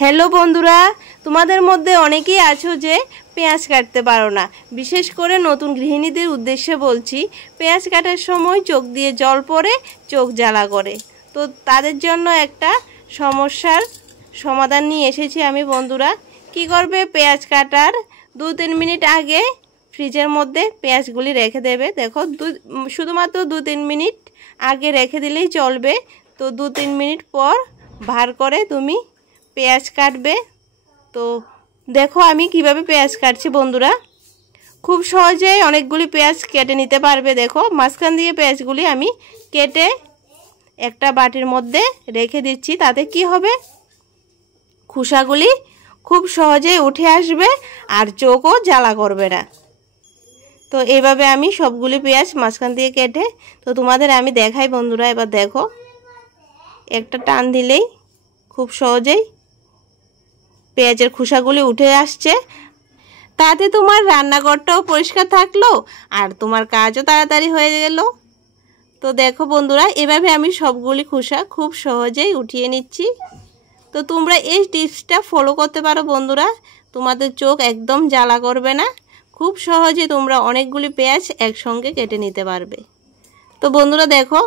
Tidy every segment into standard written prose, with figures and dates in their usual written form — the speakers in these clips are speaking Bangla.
হ্যালো বন্ধুরা, তোমাদের মধ্যে অনেকেই আছো যে পেঁয়াজ কাটতে পারো না। বিশেষ করে নতুন গৃহিণীদের উদ্দেশ্যে বলছি, পেঁয়াজ কাটার সময় চোখ দিয়ে জল পড়ে, চোখ জ্বালা করে। তো তাদের জন্য একটা সমস্যার সমাধান নিয়ে এসেছি আমি বন্ধুরা। কি করবে, পেঁয়াজ কাটার 2-3 মিনিট আগে ফ্রিজের মধ্যে পেঁয়াজগুলি রেখে দেবে। দেখো, শুধুমাত্র 2-3 মিনিট আগে রেখে দিলেই চলবে। তো 2-3 মিনিট পর ভার করে তুমি পেঁয়াজ কাটবে। তো দেখো আমি কিভাবে পেঁয়াজ কাটছি বন্ধুরা। খুব সহজেই অনেকগুলি পেঁয়াজ কেটে নিতে পারবে। দেখো, মাঝখান দিয়ে পেঁয়াজগুলি আমি কেটে একটা বাটির মধ্যে রেখে দিচ্ছি। তাতে কি হবে, খোসাগুলি খুব সহজেই উঠে আসবে আর চোখও জ্বালা করবে না। তো এইভাবে আমি সবগুলি পেঁয়াজ মাঝখান দিয়ে কেটে তো তোমাদের আমি দেখাই বন্ধুরা। এবার দেখো, একটা টান দিলেই খুব সহজেই পেঁয়াজের খোসাগুলি উঠে আসছে। তাতে তোমার রান্নাঘরটাও পরিষ্কার থাকলো আর তোমার কাজও তাড়াতাড়ি হয়ে গেল। তো দেখো বন্ধুরা, এভাবে আমি সবগুলি খোসা খুব সহজেই উঠিয়ে নিচ্ছি। তো তোমরা এই টিপসটা ফলো করতে পারো বন্ধুরা, তোমাদের চোখ একদম জ্বালা করবে না। খুব সহজে তোমরা অনেকগুলি পেঁয়াজ একসঙ্গে কেটে নিতে পারবে। তো বন্ধুরা দেখো,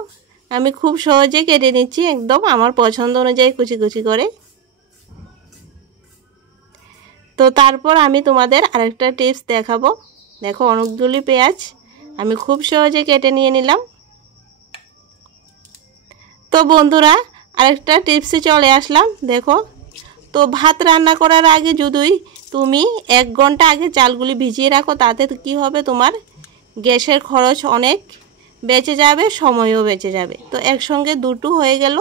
আমি খুব সহজে কেটে নিচ্ছি একদম আমার পছন্দ অনুযায়ী কুচি কুচি করে। তো তারপর আমি তোমাদের আরেকটা টিপস দেখাবো। দেখো, অনেকগুলি পেঁয়াজ আমি খুব সহজে কেটে নিয়ে নিলাম। তো বন্ধুরা আরেকটা টিপসে চলে আসলাম। দেখো, তো ভাত রান্না করার আগে যদি তুমি 1 ঘন্টা আগে চালগুলি ভিজিয়ে রাখো, তাতে কি হবে, তোমার গ্যাসের খরচ অনেক বেঁচে যাবে, সময়ও বেঁচে যাবে। তো একসঙ্গে দুটো হয়ে গেল।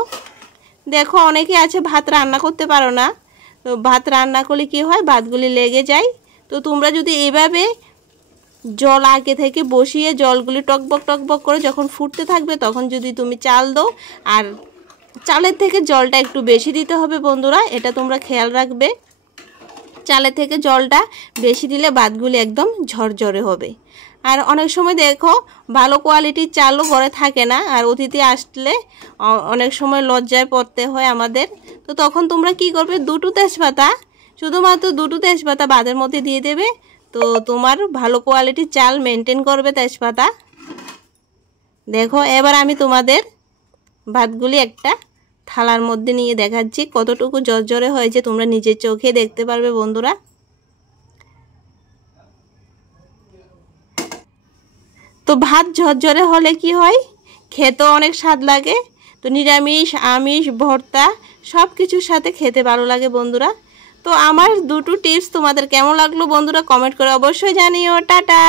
দেখো, অনেকে আছে ভাত রান্না করতে পারো না। তো ভাত রান্না করলে কি হয়, ভাতগুলি লেগে যায়। তো তোমরা যদি এইভাবে জল আগে থেকে বসিয়ে জলগুলি টকবক টকবক করে যখন ফুটতে থাকবে, তখন যদি তুমি চাল দাও, আর চালের থেকে জলটা একটু বেশি দিতে হবে বন্ধুরা, এটা তোমরা খেয়াল রাখবে। চালের থেকে জলটা বেশি দিলে ভাতগুলি একদম ঝরঝরে হবে। আর অনেক সময় দেখো, ভালো কোয়ালিটির চালও ঘরে থাকে না, আর অতিথি আসলে অনেক সময় লজ্জায় পড়তে হয় আমাদের। তো তখন তোমরা কি করবে, 2টো তেজপাতা, শুধুমাত্র 2টো তেজপাতা ভাতের মধ্যে দিয়ে দেবে। তো তোমার ভালো কোয়ালিটির চাল মেনটেন করবে তেজপাতা। দেখো, এবার আমি তোমাদের ভাতগুলি একটা থালার মধ্যে নিয়ে দেখাচ্ছি কতটুকু ঝরঝরে হয়েছে, তোমরা নিজের চোখে দেখতে পারবে বন্ধুরা। তো ভাত ঝরঝরে হলে কি হয়, খেতেও অনেক স্বাদ লাগে। তো নিরামিষ, আমিষ, ভর্তা সব কিছুর সাথে খেতে ভালো লাগে বন্ধুরা। তো আমার 2টো টিপস তোমাদের কেমন লাগলো বন্ধুরা, কমেন্ট করে অবশ্যই জানিও। টাটা।